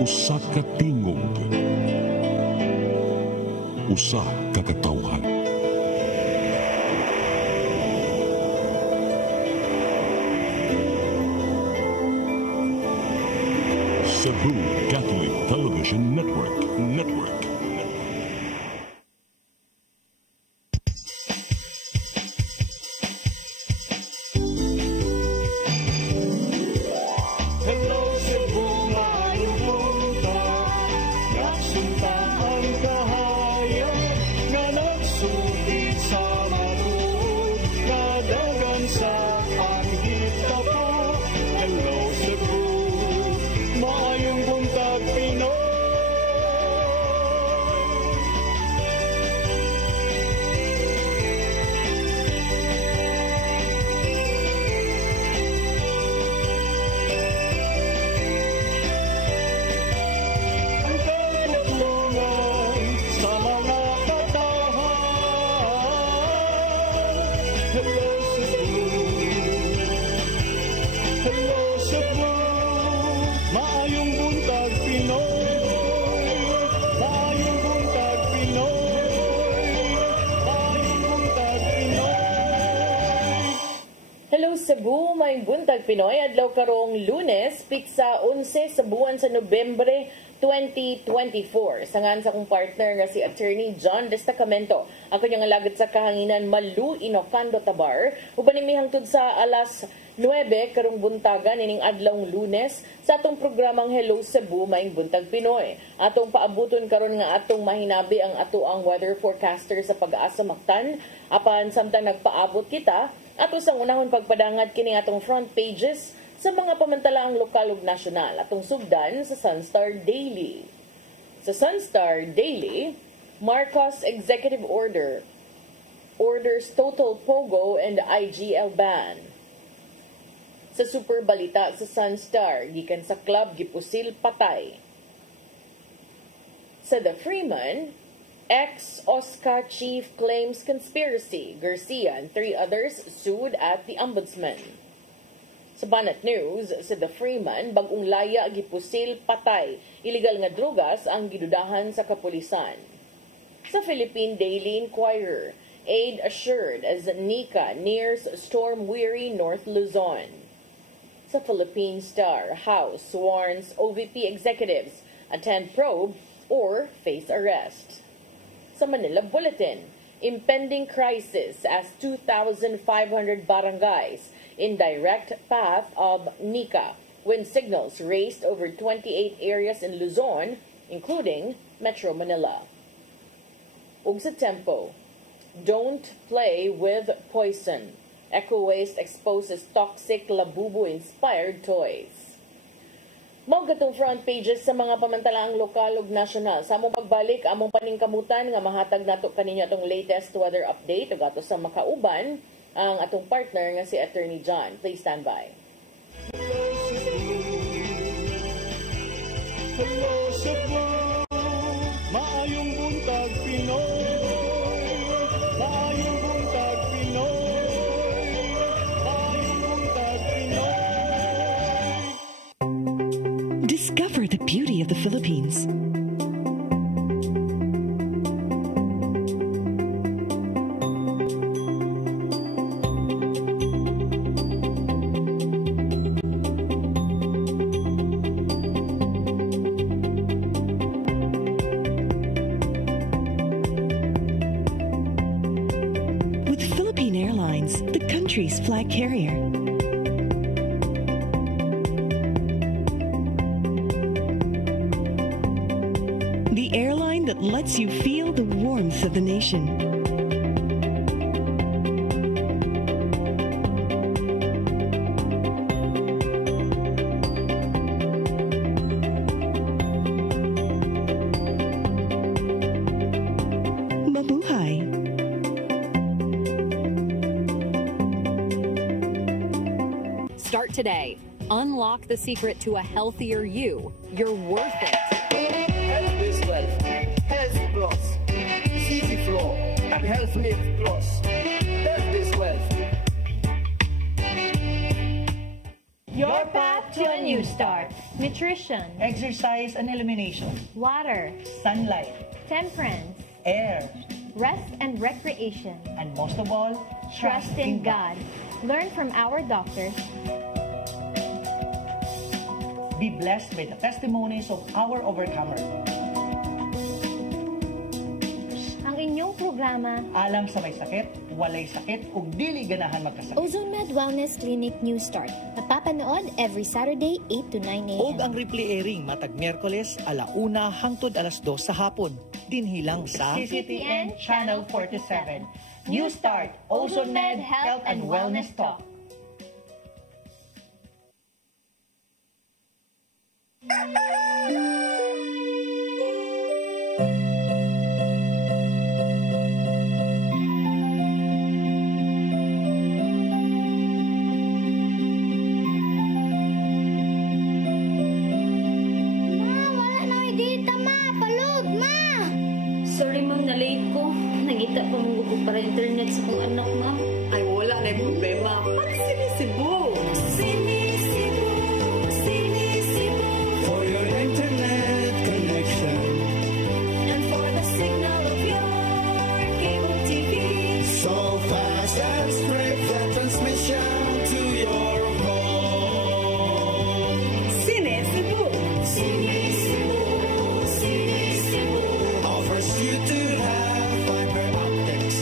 Usa ka tingog, usa ka katawhan. Cebu Catholic Television Network. Hello Cebu, maayong buntag. Nagsunta ang kahayag nga nagsugid sa matuod, kadagan sa panghita po. Hello Cebu, maayong buntag Pinoy. Ang katutulungan sa mga katawhan. Hello Cebu, hello Cebu, maayong buntag Pinoy. Maayong buntag Pinoy. Maayong buntag Pinoy. Hello Cebu, may buntag Pinoy. Adlaw karong Lunes, pitsa 11 sa buwan sa Nobyembre 2024. Sangan sa akong partner nga si Attorney John Destacamento. Ako niyang alagad sa kahanginan Malu Inocando Tabar. Uban ni hangtod sa alas 9 karong buntagan ining adlawng Lunes sa atong programang Hello Cebu, maing buntag Pinoy. Atong paabuton karon nga atong mahinabi ang atoang weather forecaster sa Pag-asa Mactan. Apan samtang nagpaabot kita, ato sang unahon pagpadangat kini atong front pages sa mga pamantalaang lokal ug nasyonal. Atong sugdan sa Sunstar Daily. Sa Sunstar Daily, Marcos Executive Order orders total POGO and IGL ban. Sa Super Balita sa Sunstar, gikan sa club gipusil patay. Sa The Freeman, ex-OSCA chief claims conspiracy. Garcia and 3 others sued at the ombudsman. Sa Banat News, sa The Freeman, bagong laya gipusil patay. Illegal nga drugas ang gidudahan sa kapulisan. Sa Philippine Daily Inquirer, aid assured as Nika nears storm-weary North Luzon. Sa Philippine Star, House warns OVP executives attend probe or face arrest. Sa Manila Bulletin, impending crisis as 2,500 barangays in direct path of Nika when signals raised over 28 areas in Luzon, including Metro Manila. Ug sa Tempo, don't play with poison. Eco Waste exposes toxic Labubu-inspired toys. Mao gatong front pages sa mga pamantalaang lokal ug nasyonal. Sa among pagbalik, among paningkamutan nga mahatag nato kaninyo atong latest weather update ug ato sa makauban ang atong partner nga si Attorney John. Please stand by. Hello Cebu, maayong buntag Pinoy. Maayong buntag Pinoy. Maayong buntag Pinoy. Discover the beauty of the Philippines. With Philippine Airlines, the country's flag carrier. The airline that lets you feel the warmth of the nation. Mabuhay! Start today. Unlock the secret to a healthier you. You're worth it. Health is wealth. Health Plus. CC Flow and Health Mix Plus. Health is wealth. Your path to a new start. Nutrition, Exercise and elimination. water, Sunlight. temperance, Air. rest and recreation. And most of all, Trust in God. Learn from our doctors. Be blessed by the testimonies of our overcomer. Ang inyong programa, Alam sa may sakit, walay sakit, ug dili ganahan magkasakit. Ozone Med Wellness Clinic New Start. Napapanood every Saturday 8 to 9 a.m. Og ang replay airing matag Miyerkules 1:00 hangtod 2:00 sa hapon. Dinhilang sa CCTN Channel 47. New Start, Ozone Med Health and Wellness Talk. Wala na dita, ma! Palud, ma! Sorry ma'am, na-late ko. Nangita pa mong ko para internet sa kong anak, ma'am. Ay, wala na yung problema. Pag-sinisibo. Sinisibo. Sinisibo. For your internet connection. And for the signal of your cable TV. So fast and straight the transmission to your home. Sinisibo. Sinisibo. Sinisibo. Offers you to have fiber optics.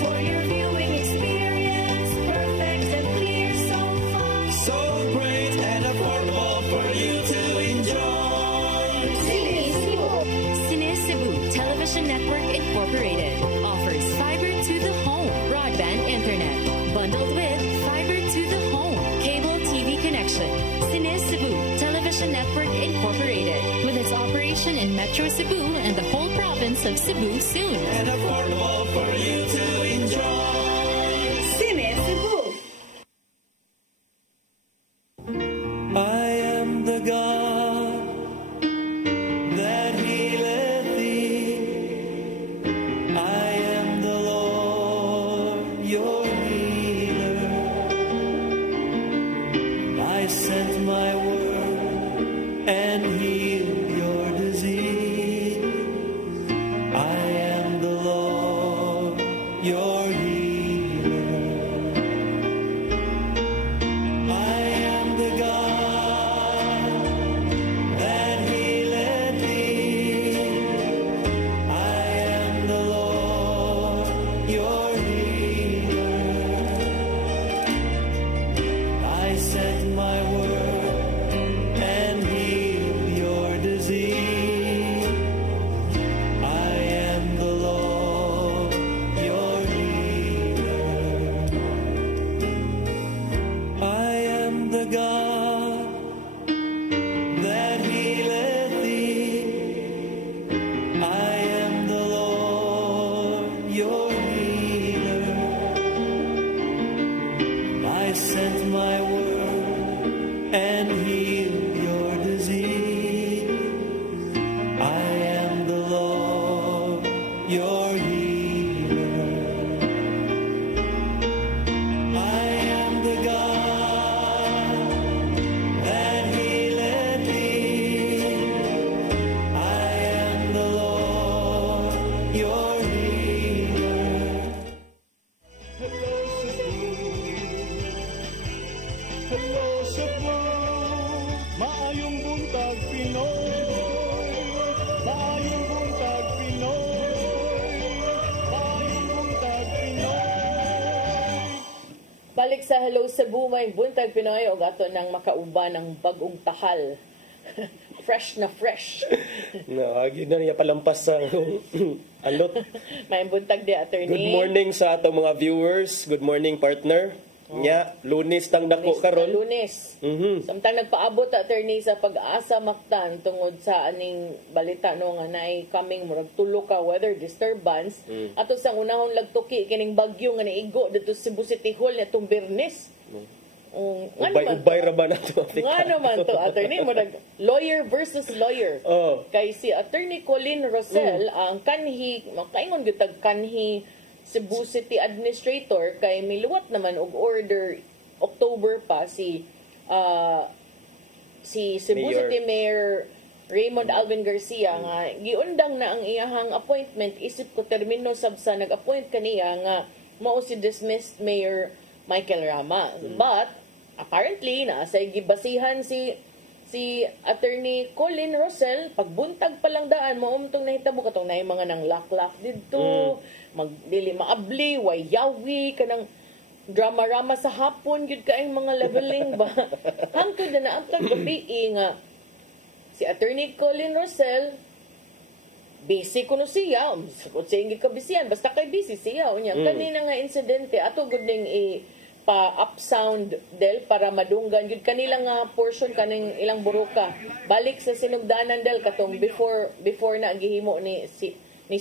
For your viewing experience, perfect and clear so far. So great and affordable for you to enjoy. Sinisibo. Cine Cebu Television Network Incorporated offers fiber to the home broadband internet bundled with fiber to the home cable TV connection. Cine Cebu Television Network Incorporated with its operation in Metro Cebu and the whole province of Cebu soon. And affordable for you to enjoy. Sinisibo. I am the God that healeth thee. I am the Lord, your healer. I sent my word and healed your disease. I am the Lord, your healer. I am the God that healeth thee. I am the Lord, your healer. I sent my word and healed your disease. I am the Lord, your healer. I am the God that healeth thee. I am the Lord, your healer. I sent my word and healed your disease. I am the Lord, your healer. I am the God that healeth thee. I am the Lord, your healer. Hello, Cebu. Maayong buntag, Pinoy. Maayong buntag, Pinoy. Maayong buntag, Pinoy. Balik sa Hello Cebu, may buntag Pinoy o gato ng makauban ng bagong tahal. Fresh na fresh. No, agi na niya palampas sa alot. May buntag di, attorney. Good morning sa atong mga viewers. Good morning, partner. Nya, Lunes tang dako karon. Lunes. Samtang nagpaabot, attorney, sa pag-asa maktan tungod sa aning balita no nga naay coming murag tulo ka weather disturbance ato sa unahon lagtuki kining bagyo nga naigo dito sa Cebu City Hall netong Biyernes. Ubay ra ba nato? Nga naman to, attorney, murag lawyer versus lawyer. Kay si attorney Colin Rosell ang kanhi makaingon gyud tag kanhi Cebu City Administrator kay miluwat naman og order October pa si si Cebu Mayor. City Mayor Raymond Alvin Garcia nga giundang na ang iyahang appointment isip ko termino sab sa nag-appoint kaniya nga mao si dismissed Mayor Michael Rama. But apparently na sa gibasihan si Attorney Colin Rosel, pagbuntag pa lang daan mo umtong nahitabo katong naay mga nang laklak didto, magdili maabli, wayawi kanang drama-rama sa hapon gyud kaayong mga leveling ba. Hangtod na ang gabi nga si Attorney Colin Rosel busy kuno siya, sakot siya ingit kabisiyan, basta kay busy siya unya. Kanina nga insidente ato gud ning pa-up sound del para madunggan yun kanila nga portion kaning ilang buruka balik sa sinugdanan del katong before na gihimo ni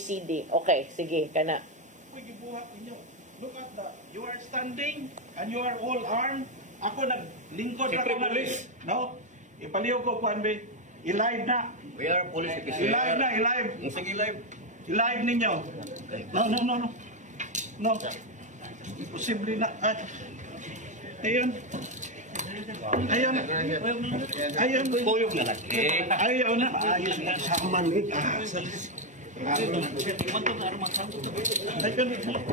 CD. Okay, sige kana. Look at that. You are standing and you are all armed. Ako naglingkod ra ko no? Ipaliw ko kuan be. I-live na. We are police officer. I-live na, i-live. Sige, live. I-live ninyo. No. No. Imposible na. Ayun. Tuyog na lagi. Ayaw na. Ayos na sa manig. Ayun.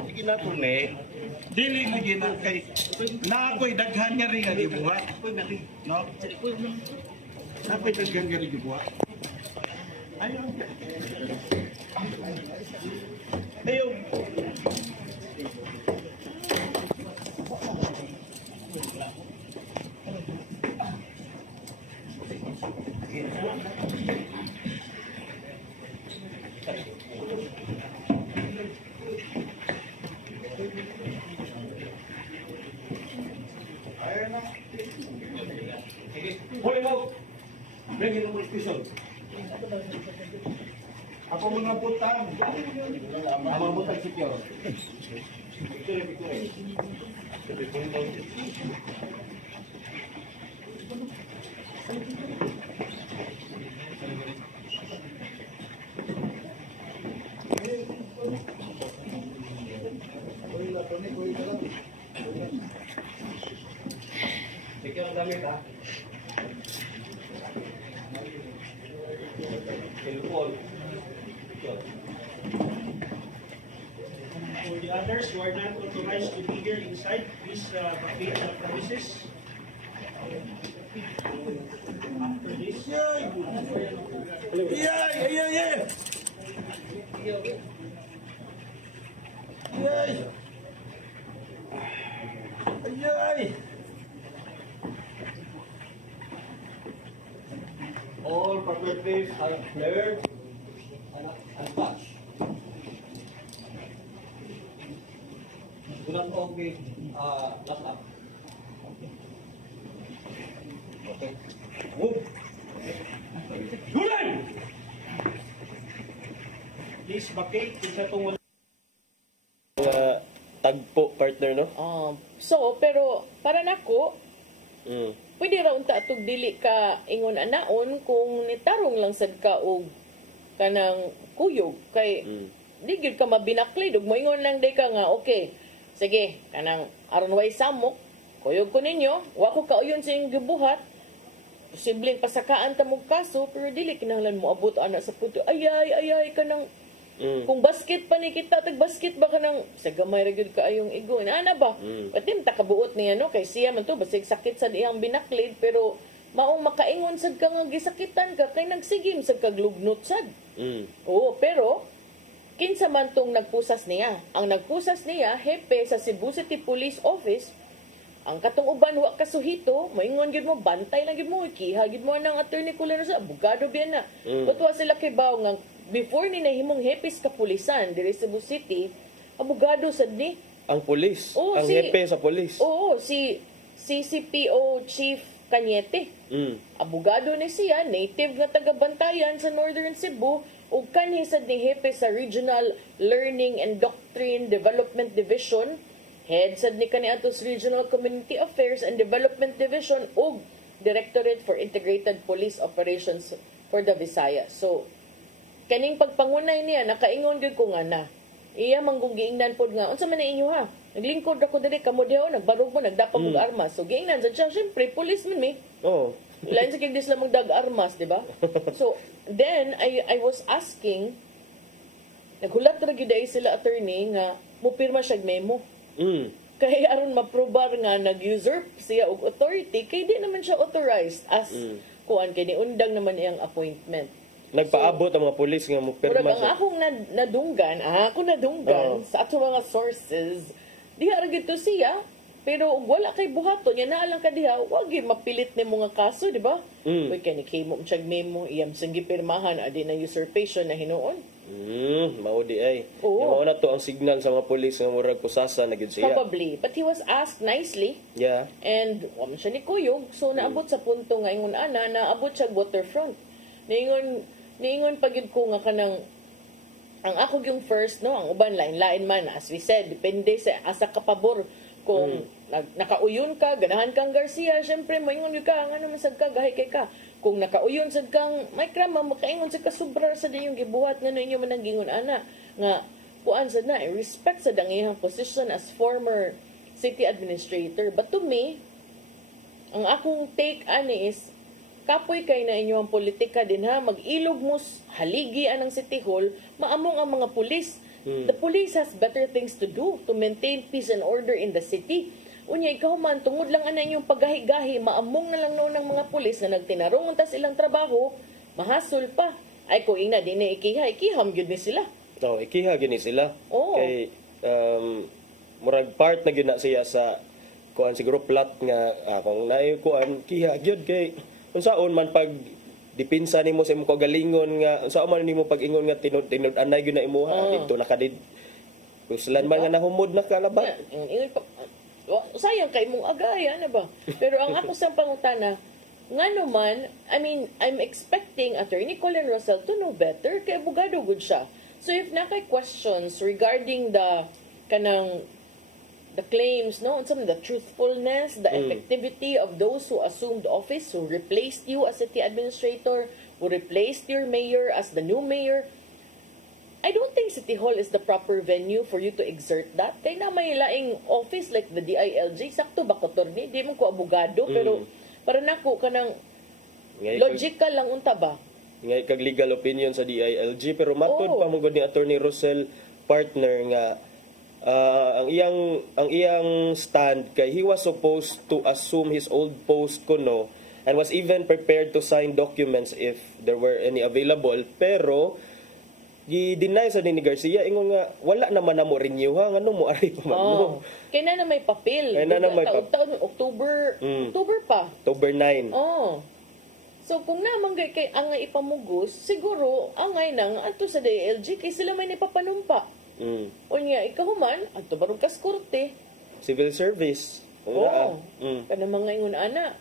Sige na po, ne. Dili na gina kay na ako'y daghan nga rin nga gibuhat. No? Na ako'y daghan nga rin gibuhat. Ayun. Ayun. Hoy mo. Bigyan mo special. Ako mga butang. Amang butang secure. Secure gamit ha. For the others who are not authorized to be here inside, please vacate the premises. After this. All properties are cleared and touched. Do not all be locked up. Okay. Move. Julian! Please vacate kung sa itong tagpo partner no. So pero para nako pwede ra unta atog dili ka ingon anaon kung nitarong lang sad ka og kanang kuyog kay di gyud ka mabinaklid ug moingon lang day ka nga okay sige kanang aron way samok kuyog ko ninyo wa ko kauyon sa inyong gibuhat posibleng pasakaan ta mong kaso pero dili kinahanglan mo abot ana sa punto ayay kanang kung basket pa ni kita tag basket ba kanang sa gamay ra gyud kaayong igo ana ba patim ta kabuot niya no kay siya man to basig sakit sa iyang binaklid pero maong makaingon sad ka nga gisakitan ka kay nagsigim sad kaglugnot sad oo pero kinsa man tong nagpusas niya ang nagpusas niya hepe sa Cebu City Police Office ang katong uban wa kasuhito moingon gyud mo bantay lang gyud mo ikiha gyud mo nang attorney Colin sa abogado biyan na tutwa sila kay baw nga before ni nahimong hepes kapulisan diri sa Cebu City abogado sad ni ang pulis ang hepe sa pulis si CCPO Chief Cañete abogado ni siya native nga taga-bantayan sa Northern Cebu ug kanhi sad ni hepe sa Regional Learning and Doctrine Development Division head sad ni kaniadtos Regional Community Affairs and Development Division ug Directorate for Integrated Police Operations for the Visayas. So kaning pagpangunay niya nakaingon gyud ko nga na iya manggugiingnan pod nga unsa man na inyo ha. Naglingkod ako diri kamo diha nagbarog mo nagdapag og armas. So giingnan sa siya syempre policeman me. Oh. Lain sa kigdis lang magdag armas, di ba? So then I was asking naghulat ra gyud sila attorney nga mupirma siya memo. Kay aron maprobar nga nag-usurp siya og authority kay di naman siya authorized as kuan kay niundang naman iyang appointment. Nagpaabot ang mga pulis nga mo pirma ang akong nadunggan sa ato mga sources, diha ra gito siya, pero wala kay buhaton, yan na lang ka diha, wag gyud mapilit ni mga kaso, di ba? Uy, kay ni Kimo mchag memo, iyam sang gipirmahan, adi na usurpation na hinuon. Mao di ay. Mao na to ang signal sa mga pulis nga murag kusasa na gyud siya. Probably, but he was asked nicely. Yeah. And wam siya ni kuyog, so naabot sa punto nga ingon ana, naabot siya waterfront. Niingon pagid ko nga kanang ang ako yung first no, ang uban lain man as we said, depende sa asa ka pabor kung nakauyon ka, ganahan kang Garcia, syempre moingon gyud ka nga naman sad ka gahay kay ka. Kung nakauyon sad kang may krama makaingon sad ka sobra sa diyong gibuhat nga ninyo man gingon ana nga kuan sad na respect sa dangihang position as former city administrator. But to me, ang akong take ani is kapoy kay na inyo ang politika din ha, mag-ilog mo haligi anang City Hall, maamong ang mga pulis. The police has better things to do to maintain peace and order in the city. Unya, ikaw man, tungod lang ana inyong paggahi-gahi, maamong na lang noon ng mga pulis na nagtinarong unta silang trabaho, mahasol pa. Ay, kung ina, di na ikiham yun ni sila. Ikiha yun ni sila. Kay, murag part na yun na siya sa, kuan siguro plot nga, kung naay kuan, kiha yun kay, unsaon man pag dipinsa nimo sa imong kagalingon nga unsaon man nimo pag-ingon nga tinud anay gyud na imuha dito nakadid kuslan man nga nahumod na kalabat ingon pa sayang kay imong agaya na ba pero ang ako sa pangutana ngano man I mean I'm expecting Attorney Colin Rosel to know better kay abogado gud siya so if nakay questions regarding the kanang the claims, no, some the truthfulness, the effectivity of those who assumed office, who replaced you as city administrator, who replaced your mayor as the new mayor. I don't think City Hall is the proper venue for you to exert that. Kaya na may laing office like the DILG, sakto ba ko torni? Di man ko abogado, pero para nako kanang logical lang unta ba? Ngay kag legal opinion sa DILG, pero matod pa mo ni Attorney Rosel partner nga ang iyang stand kay he was supposed to assume his old post kuno and was even prepared to sign documents if there were any available pero gi-deny sa ni Garcia ingon nga wala naman na mo renew ha ngano mo ari pa man kay na may papel taon October pa October 9 so kung namang kay angay ipamugos siguro angay nang ato sa DILG kay sila may nipapanumpa. Unya, ikaw man, ato barong kas korte. Civil service. Kanang mga ingon ana.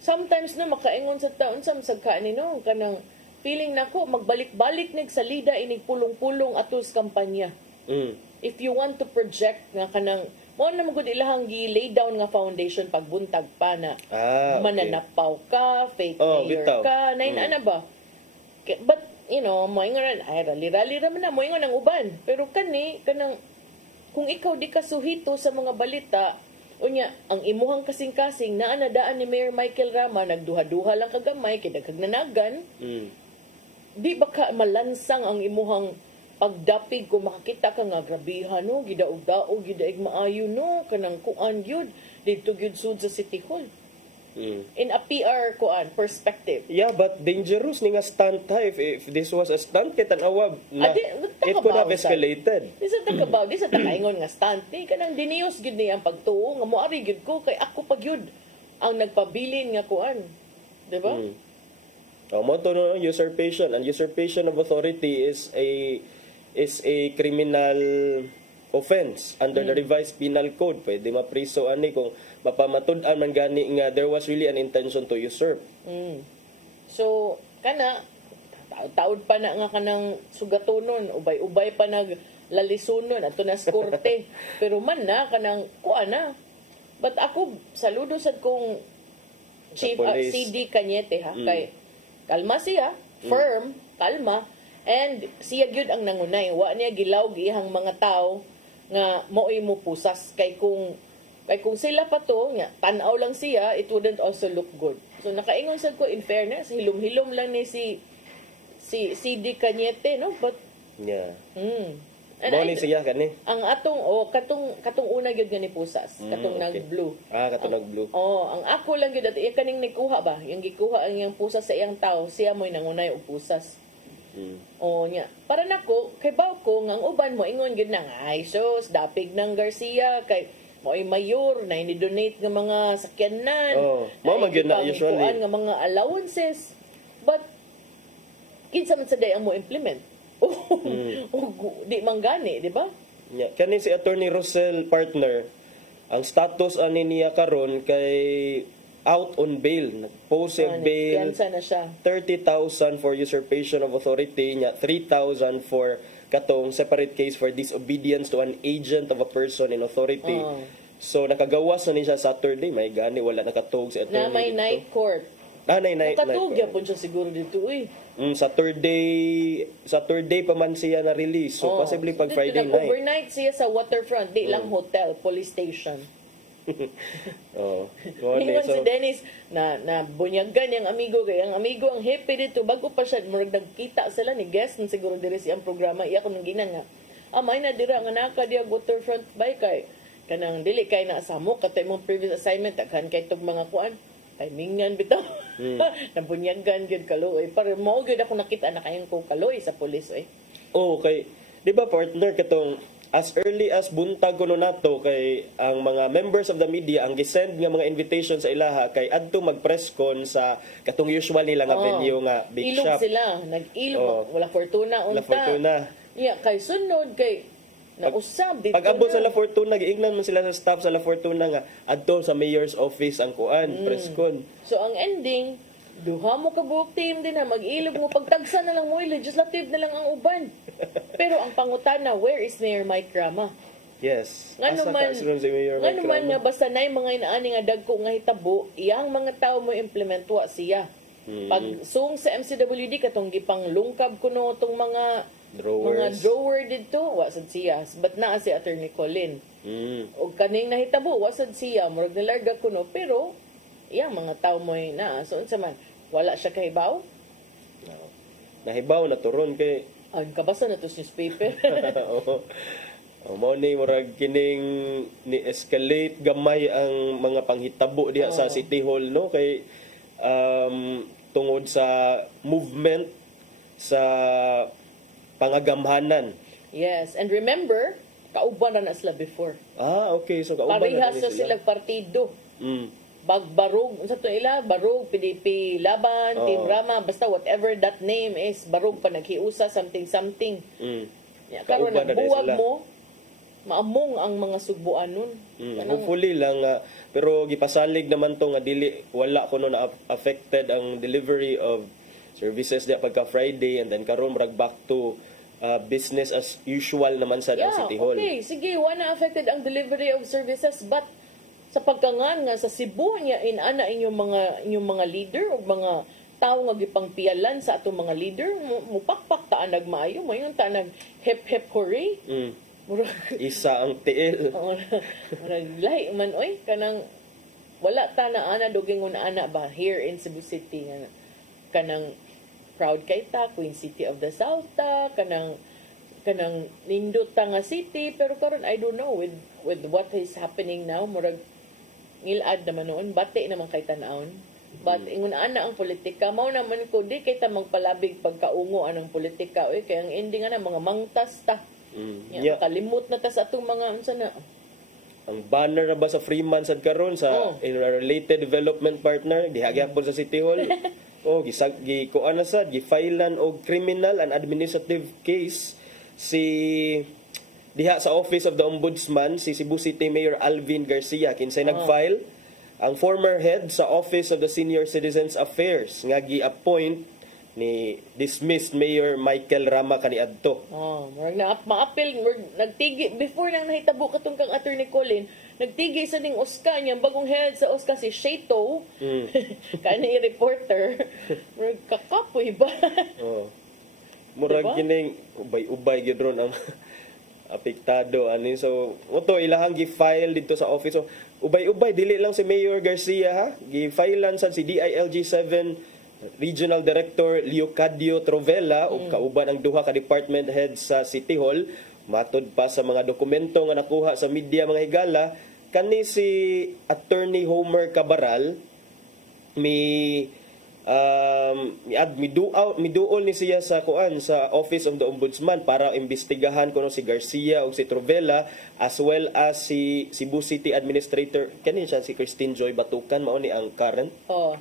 Sometimes na makaingon sa taon sa kanino, kanang feeling nako magbalik-balik nig salida inig pulong-pulong atos kampanya. If you want to project nga kanang mo na magud ilahang gi-lay down nga foundation pagbuntag pa na mananapaw ka, fake mayor ka, nain ana ba? But you know, moingon ay rali-rali raman na moingon ang uban. Pero kanang kung ikaw di ka suhito sa mga balita, unya ang imuhang kasing-kasing naa na daan ni Mayor Michael Rama nagduha-duha lang kagamay kay dagkag nanagan. Di ba ka malansang ang imuhang pagdapig kung makakita ka nga grabihan no, gidaog-daog gidaig maayo no, kanang kuan gyud dito gyud sud sa City Hall. In a PR perspective. Yeah, but dangerous ni nga stunt ha. If this was a stunt, kitanawa na it could have escalated. Di sa tagabaw, di sa takaingon nga stunt. Di ka nang diniyos gid niya ang pagtuo, nga moari gid ko, kay ako pagyud ang nagpabilin nga kuan. Diba? Mo to no, usurpation. And usurpation of authority is a criminal offense under the revised penal code. Pwede mapriso ani kung mapamatud-an man gani nga there was really an intention to usurp. So kana taud pa na nga kanang sugatonon, ubay-ubay pa naglalisunon ato na sa korte. Pero man na kanang kuana. But ako saludo sad kong Chief CD Cañete ha kay kalma siya, firm, kalma. And siya gyud ang nangunay, wa niya gilaw gihang mga tao nga mo'y mo pusas kay kung sila pa to nga tan-aw lang siya, it wouldn't also look good. So nakaingon sad ko in fairness, hilom-hilom lang ni si CD Cañete, no? But yeah. And Mo ni siya kani. ang atong katong una gyud nga ni pusas, katong okay. nag-blue. Katong nag-blue. Ang ako lang gyud at kaning nikuha ba, yung gikuha ang iyang pusas sa iyang tao, siya mo'y nangunay og pusas. Nya. Para nako, kay baw ko nga ang uban mo ingon gyud nang ay sus dapig ng Garcia kay mo'y mayor na ini-donate nga mga sakyanan. Mao man gyud na usually nga mga allowances. But kinsa man sa day ang mo implement? Di man gani, di ba? Yeah. Kani si Attorney Rosel partner, ang status ani niya karon kay out on bail, nag-post bail, na siya. 30,000 for usurpation of authority, nya 3,000 for katong separate case for disobedience to an agent of a person in authority. So nakagawas na ni siya Saturday, may gani wala nakatog si attorney na may dito. night court. Nakatog yapon siya siguro dito Saturday pa man siya na release. So possibly pag Friday night. Overnight siya sa waterfront, di lang hotel, police station. Ingon si Dennis na bunyagan yung amigo kay ang amigo ang happy dito bago pa siya murag nagkita sila ni guest siguro diri siyang programa iya ko nang ginan nga may na dira nga naka diya waterfront bay kay kanang dili kay na samok katay mong previous assignment kan kay tug mga kuan ay mingan bitaw nabunyagan gyud kaloy para mo gyud ako nakita na kayang ko kaloy sa police okay di ba partner katong as early as buntag kuno nato kay ang mga members of the media ang gisend nga mga invitation sa ilaha kay adto mag-press con sa katong usual nila nga venue nga big ilog shop. Sila nag-ilog wala Fortuna unta. La Fortuna. Yeah, kay sunod kay nausab dito. Pag abot sa La Fortuna giingnan man sila sa staff sa La Fortuna nga adto sa mayor's office ang kuan press con. So ang ending duha mo ka buok team din na mag-ilog mo pagtagsa na lang mo legislative na lang ang uban. Pero ang pangutana, where is Mayor Mike Rama? Yes. Ngano man nga basta nay mga inaani nga dagko nga hitabo, iyang mga tao mo implementwa siya. Pag sung sa MCWD katong gipang lungkab kuno tong mga drawer dito, wasad siya. But naa si Attorney Colin. O kaning nahitabo, wasad siya. Murag nilarga kuno, pero iyang mga tao mo na. So unsa man, wala siya kahibaw? Nahibaw na turon kay ang kabasa na to sa newspaper. Mao ni murag kining ni escalate gamay ang mga panghitabo diha sa City Hall no kay tungod sa movement sa pangagamhanan. Yes, and remember, kauban na sila before. Okay, so kauban na sila partido. Barog, sa to ila, Barog, PDP, Laban, Team Rama, basta whatever that name is, Barog pa naghiusa, something. Karon nagbuwag mo, maamong ang mga sugbuan nun. Hopefully lang, pero gipasalig naman to nga dili, wala ko na affected ang delivery of services diya pagka Friday, and then karon marag back to business as usual naman sa City Hall. Okay, sige, wala affected ang delivery of services, but sa pagkangan nga sa Cebu niya inana inyong mga leader o mga tao nga gipangpiyalan sa atong mga leader mupakpak ta nag maayo mo yung ta nag hep hooray isa ang tiil lahi man oy kanang wala ta na ana duging ana ba here in Cebu City nga kanang proud kay ta Queen City of the South ta kanang nindot ta nga city pero karon I don't know with what is happening now murag ngilad naman noon, bati naman kay tanawon. But ingon ana ang politika, mao naman ko di kay ta magpalabig pagkaungo anang politika. Oy kay ang ending ana mga mangtas ta. Kalimot na ta sa atong mga unsa na. Ang banner na ba sa Freeman sad karon sa related development partner dihagyapon sa City Hall. Gikuan na sad gifailan og criminal and administrative case si diha sa Office of the Ombudsman, si Cebu City Mayor Alvin Garcia, kinsay nag-file, ang former head sa Office of the Senior Citizens Affairs, nga gi-appoint ni dismissed Mayor Michael Rama kaniadto. Maapil, nagtigi, before nang nahitabo katong kang Attorney Colin, nagtigi sa ning OSCA niya, bagong head sa OSCA si Shato, kani reporter, kakapoy ba? Murag Diba? kining ubay-ubay gyud ron ang apektado ani. So moto ilahang gi-file dito sa office. So ubay-ubay dili lang si Mayor Garcia ha. Gi-filean sad si DILG 7 Regional Director Leocadio Trovella ug kauban ang duha ka department head sa City Hall. Matod pa sa mga dokumento nga nakuha sa media mga higala, kani si Attorney Homer Cabaral miduol ni siya sa Office of the Ombudsman para imbestigahan kuno si Garcia ug si Trovella as well as si Cebu City Administrator kani siya si Christine Joy Batukan mao ni ang current. Oh.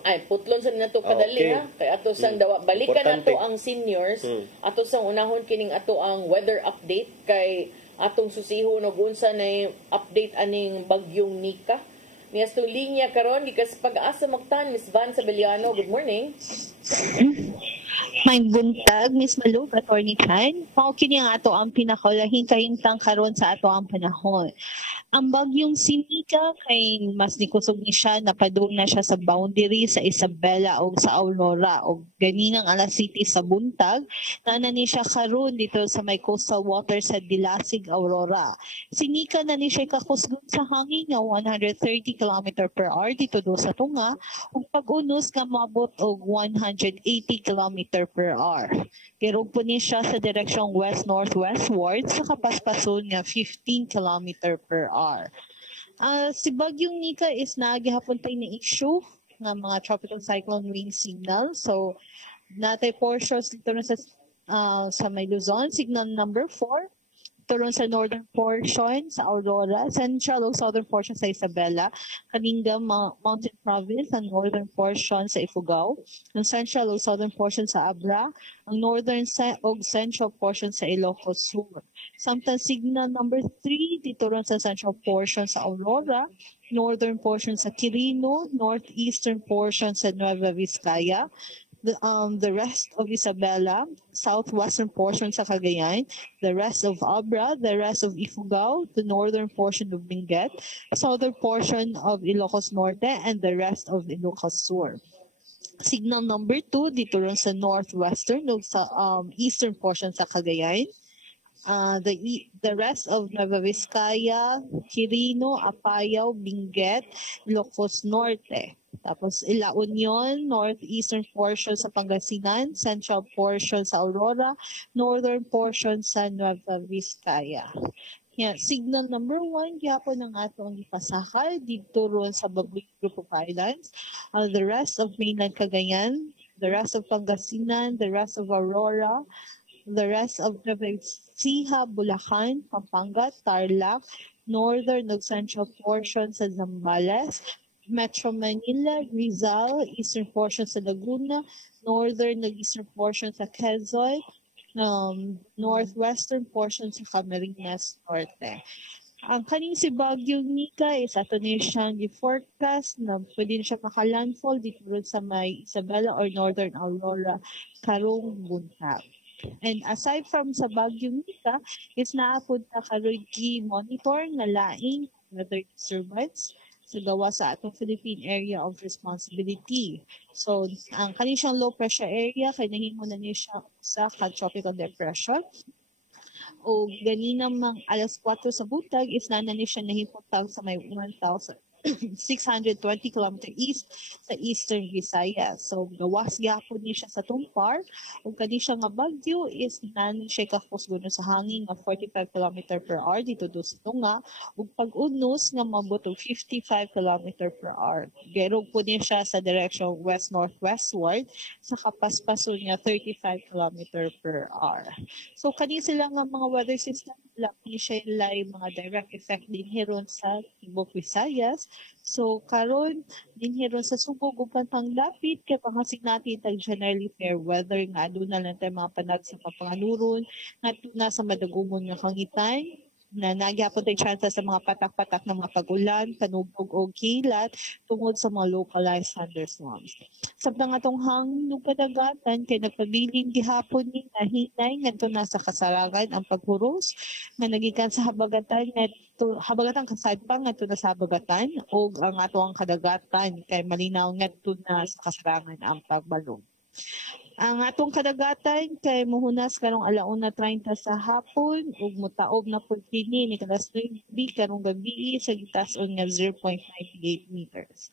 Ay, putlon sa nato kadali okay. ha. Kay ato sang dawa balikan Importante. nato ang seniors, ato sang unahon kining ato ang weather update kay atong susihon og unsa na update aning bagyong Nika. Niyas to linya karon gikas pag-asa magtan Miss Van Sabeliano. Good morning. May buntag, Miss Malug, Attorney Chan. Mao kini ang ato ang pinakalahin kahintang karon sa ato ang panahon. Ang bagyong Sinika kay mas nikusog ni siya, napadung na siya sa boundary sa Isabela o sa Aurora o ganinang alas city sa buntag, na ni siya karon dito sa may coastal water sa Dilasig, Aurora. Sinika na ni siya kakusgon sa hangin nga 130 km/h dito do sa tunga ug pag-unos nga moabot og 180 km/h. Kirog po ni siya sa direksyong west-northwestward sa kapaspason nga 15 km/h. Si Bagyong Nika is nagihapon tayo na issue ng mga tropical cyclone wind signal. So, natay portions dito na sa may Luzon, signal number 4. Turon sa northern portion sa Aurora, central o southern portion sa Isabela, Kalinga Mountain Province, ang northern portion sa Ifugao, ang central o southern portion sa Abra, ang northern o central portion sa Ilocos Sur. Samtang signal number 3 dito ron sa central portion sa Aurora, northern portion sa Quirino, northeastern portion sa Nueva Vizcaya, the rest of Isabela, southwestern portion sa Cagayan, the rest of Abra, the rest of Ifugao, the northern portion of Benguet, southern portion of Ilocos Norte, and the rest of Ilocos Sur. Signal number 2 dito rin sa northwestern o sa eastern portion sa Cagayan. The rest of Nueva Vizcaya, Quirino, Apayao, Benguet, Ilocos Norte. Tapos La Union, northeastern portion sa Pangasinan, central portion sa Aurora, northern portion sa Nueva Vizcaya. Yeah, signal number 1, gyapon ang atong ipasakal dito ron sa Babuy Group of Islands. The rest of mainland Cagayan, the rest of Pangasinan, the rest of Aurora, the rest of Nueva Ecija, Bulacan, Pampanga, Tarlac, northern ug central portion sa Zambales, Metro Manila, Rizal, eastern portion sa Laguna, northern ug eastern portion sa Quezon, northwestern portion sa Camarines Norte. Ang kaning si Bagyong Nika is ato niya siyang i-forecast na pwede na siya makalandfall dito rin sa may Isabela or northern Aurora karong buntag. And aside from sa Bagyong Nika, is naapod na karoon monitor na laing weather disturbance sa gawa sa atong Philippine Area of Responsibility. So, ang kanisang low pressure area, kay nahimo na niya siya sa tropical depression. O ganina mang alas 4 sa butag, is na niya siya nahipotag sa may 1,620 km east sa Eastern Visayas. So, gawas gyapon niya siya sa Tumpar. Ug kani siya nga bagyo is nan siya kakusgono sa hangin nga 45 km/h dito do sa tunga ug pag-unos nga mabot og 55 km/h. Gerog po niya siya sa direction west-northwestward sa kapaspason nga 35 km/h. So, kani sila nga mga weather system ni siya mga direct effect din hiron sa Tibok Visayas. So karon din hiron sa Subo ug panglapit kay pangasig natin tag generally fair weather nga aduna lang tay mga panag sa papanganuron ngadto na sa madagumon nga kangitan na nagyapon tay chance sa mga patak-patak ng mga pag-ulan, panugtog o kilat tungod sa mga localized thunderstorms. Sabtang atong hangin ug kadagatan kay nagpabiling gihapon ni nahinay ngadto na sa kasaragan ang paghuros nga nagikan sa habagatan kasadpang ngadto na sa habagatan ug ang atong kadagatan kay malinaw ngadto na sa kasarangan ang pagbalong. Ang atong kadagatan kay muhunas karong 1:30 sa hapon ug mutaob na pud kini ni kalas 9 karong gabi sa gitason nga 0.98 meters.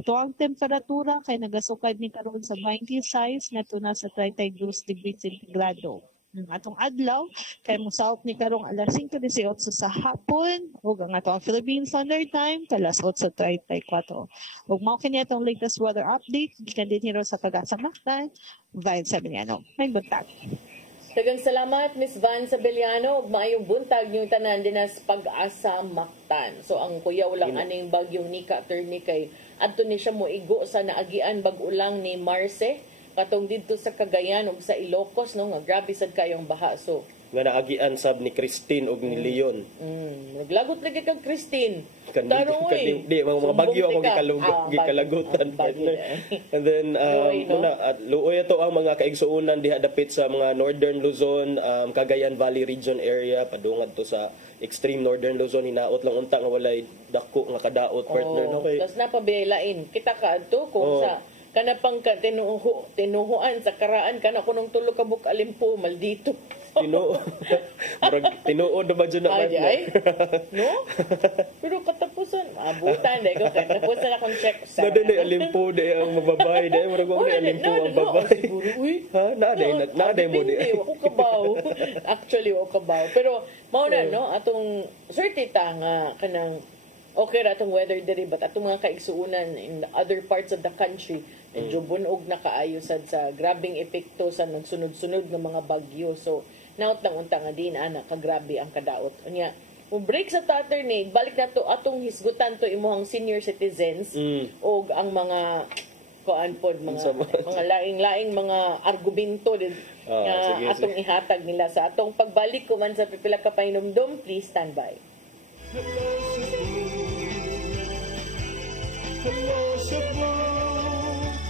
Ito ang temperatura kay nagasukad ni karon sa 26 ngadto na sa 32 degrees centigrado. Ang atong adlaw kay mosaop ni karong alas 5:18 sa hapon ug ang atong Philippine Standard Time kalas 8:34. Ug mao kini atong latest weather update gikan din hiro sa Pag-asa Mactan, Vine Sabeliano. May buntag. Daghang salamat Miss Van Sabeliano ug maayong buntag yung tanan dinas Pag-asa Mactan. So ang kuya ulang aning bagyong Nika attorney kay adto ni siya moigo sa naagian bag-ulang ni Marce katong dito sa Cagayan ug sa Ilocos no nga grabe sad kayong baha. So nga naagian sab ni Christine ug ni Leon. Naglagot lagi kag Christine. Di mga bagyo ako gikalagutan partner. And then luoy ito ang mga kaigsuonan diha dapit sa mga Northern Luzon, Cagayan Valley region area padungad to sa extreme Northern Luzon hinaot lang unta nga walay dako nga kadaot partner no kay. Plus napabelain kita kaadto kung sa kana pang tinuhuan sa karaan kana kunong tulo ka buk alimpo maldito. Tinuod ba dyan na ay, no? Pero katapusan, abutan dahil ko katapusan akong check. Naday alimpo dahil ang mababay dahil marag ko alimpo ang babay. Ha? Naday mo dahil. Ako kabaw. Actually, ako kabaw. Pero, mauna, no? Atong sortita nga kanang okay ra atong weather diri but atong mga kaigsuunan in the other parts of the country medyo bunog na kaayo sad sa grabing epekto sa nagsunod-sunod ng mga bagyo. So naot lang unta nga din ana kagrabe ang kadaot. Unya kung break sa tatter ni balik na to atong hisgutan to imuhang senior citizens og ang mga kuan pod mga laing-laing mga argumento din atong ihatag nila sa atong pagbalik kuman sa pipila ka pahinumdum. Please stand by. Hello Cebu,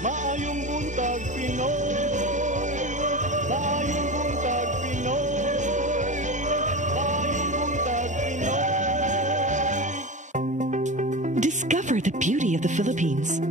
maayong buntag Pinoy, maayong buntag Pinoy, maayong buntag Pinoy. Discover the beauty of the Philippines.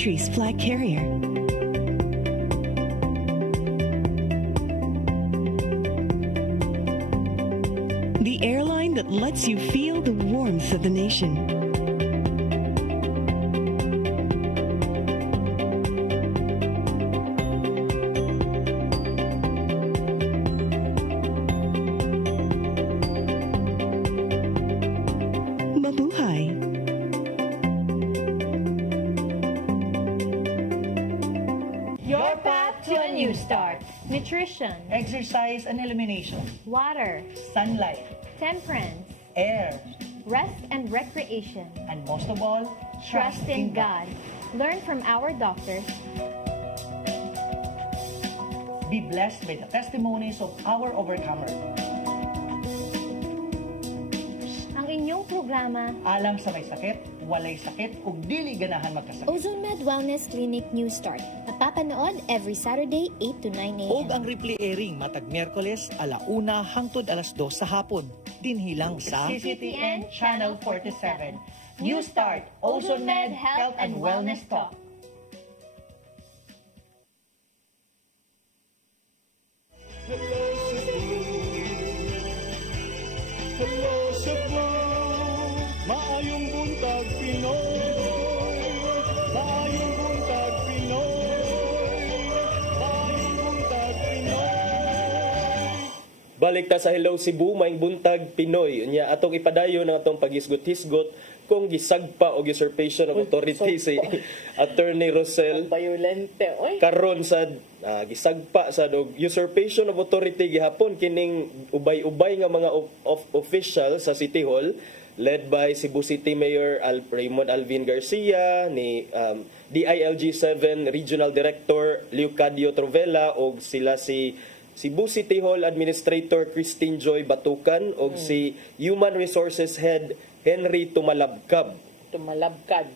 Country's flag carrier. The airline that lets you feel the warmth of the nation. Mabuhay. Your path to a new start. Nutrition. Exercise and elimination. Water. Sunlight. Temperance. Air. Rest and recreation. And most of all, Trust in God. Learn from our doctors. Be blessed by the testimonies of our overcomers. Ang inyong programa, Alam sa may sakit, walay sakit, ug dili ganahan magkasakit. Ozone Med Wellness Clinic New Start. Napapanood every Saturday 8 to 9 a.m. Ug ang replay airing matag Miyerkules 1:00 hangtod 2:00 sa hapon. Dinhilang sa CCTN Channel 47. New Start, Ozone Med Health and Wellness Talk. Hello Cebu, maayong buntag Pinoy, maayong buntag Pinoy, maayong buntag Pinoy. Balik ta sa Hello Cebu, maayong buntag Pinoy. Unya atong ipadayon ang atong paghisgot-hisgot kung gisagpa o usurpation of authority si Attorney Rosel violente karon sa gisagpa sa usurpation of authority gihapon kining ubay-ubay nga mga official sa City Hall led by Cebu City Mayor Raymond Alvin Garcia, ni DILG 7 Regional Director Leocadio Trovela og sila si Cebu City Hall Administrator Christine Joy Batucan og si Human Resources Head Henry Tumalabkab. Tumalabkad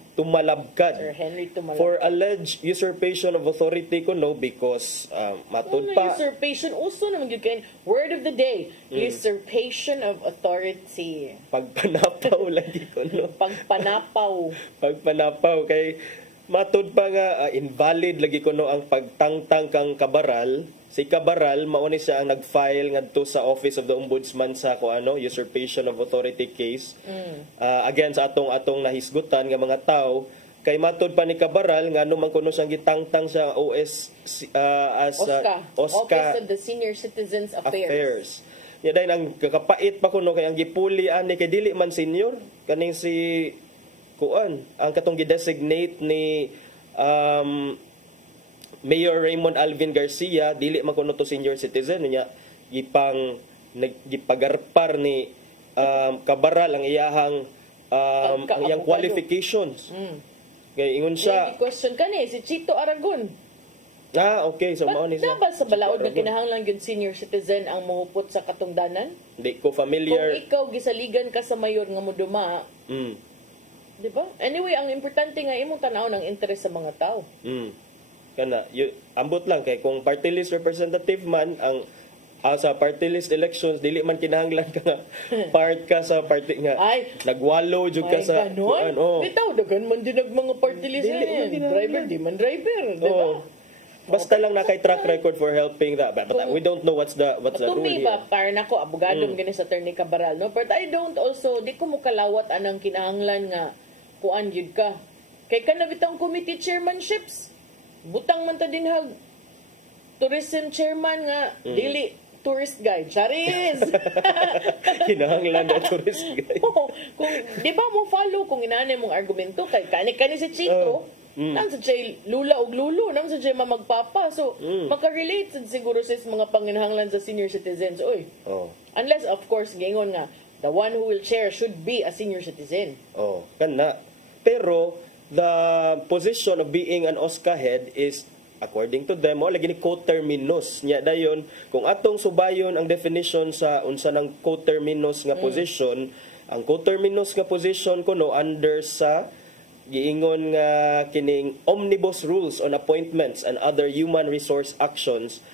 Sir Henry Tumalabkad. for alleged usurpation of authority kuno because matud pa Usurpation uso naman gyud kay word of the day, usurpation of authority. pagpanapaw lagi kuno. Pagpanapaw Kay matud pa nga invalid lagi kuno ang pagtangtang kang Cabaral. Si Cabaral mao ni siya ang nag-file ngadto sa Office of the Ombudsman sa usurpation of authority case. Again sa atong nahisgutan nga mga tao kay matud pa ni Cabaral nga man kuno siyang gitangtang sa OSCA, Office of the Senior Citizens Affairs. Ya dahil ang kakapait pa kuno kay ang gipuli ani kay dili man senior kaning si ang katong gi-designate ni Mayor Raymond Alvin Garcia dili man kuno to senior citizen niya gipagarpar ni Cabaral ang iyahang qualifications. Kay ingon siya question kani si Chito Aragon. Okay, so mao ni siya. Ba sa balaod nga kinahanglan gyud senior citizen ang mohupot sa katungdanan? Di ko familiar. Kung ikaw gisaligan ka sa mayor nga moduma. Di ba? Anyway, ang importante nga imong tan-aw ng interes sa mga tao. Kana ambot lang kay kung party list representative man ang sa party list elections dili man kinahanglan ka nga part ka sa party nga nagwalo jud ka sa bitaw dagan man din mga party list driver di man driver, di ba? Basta lang na kay track record for helping that. But we don't know what's the rule here. To me ba, para nako abogadong gani sa attorney Cabaral, no? But I don't also, di ko mo kalawat anang kinahanglan nga kuan yun ka. Kay ka na bitang committee chairmanships. Butang man ta din hag tourism chairman nga dili tourist guide. Charis! Kinahanglan na tourist guide. Kung di ba mo follow kung inaanay mong argumento kay kani si Chito, nang sa jay lula og lulo, nang sa jay mamagpapa. So, makarelate siguro sa mga panginahanglan sa senior citizens. Unless, of course, gingon nga, the one who will chair should be a senior citizen. Kana. Pero, the position of being an OSCA head is, according to them, lagi ni coterminous. Nya dayon, kung atong subayon ang definition sa unsa ng coterminous nga position, ang coterminous nga position kuno under sa giingon nga kining omnibus rules on appointments and other human resource actions.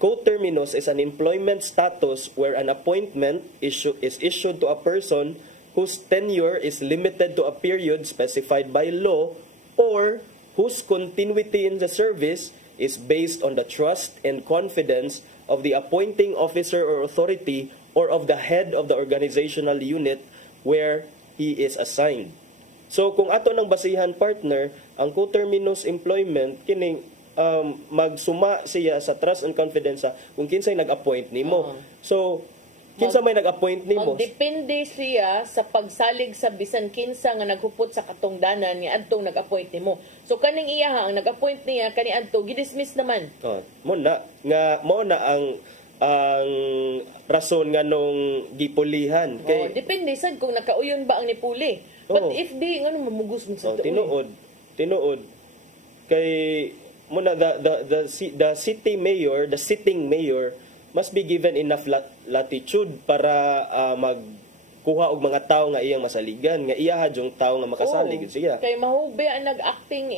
Coterminous is an employment status where an appointment is issued to a person whose tenure is limited to a period specified by law or whose continuity in the service is based on the trust and confidence of the appointing officer or authority or of the head of the organizational unit where he is assigned. So kung ato nang basihan partner, ang coterminous employment kining magsuma siya sa trust and confidence kung kinsay nag-appoint nimo. So kinsa may nag-appoint nimo? Depende siya sa pagsalig sa bisan kinsa nga naghupot sa katungdanan nga adtong nag-appoint nimo. So kaning iya ang nag-appoint niya kani adto gidismiss naman. Mo na ang rason nga nung gipulihan kay depende sad kung nakauyon ba ang nipuli. But if di ngano mamugos mo sa tinuod kay mo na the city mayor, the sitting mayor must be given enough latitude para magkuha og mga tao nga iyang masaligan, nga iyaha yung tao nga makasalig siya. Kay mahugbe ang nag-acting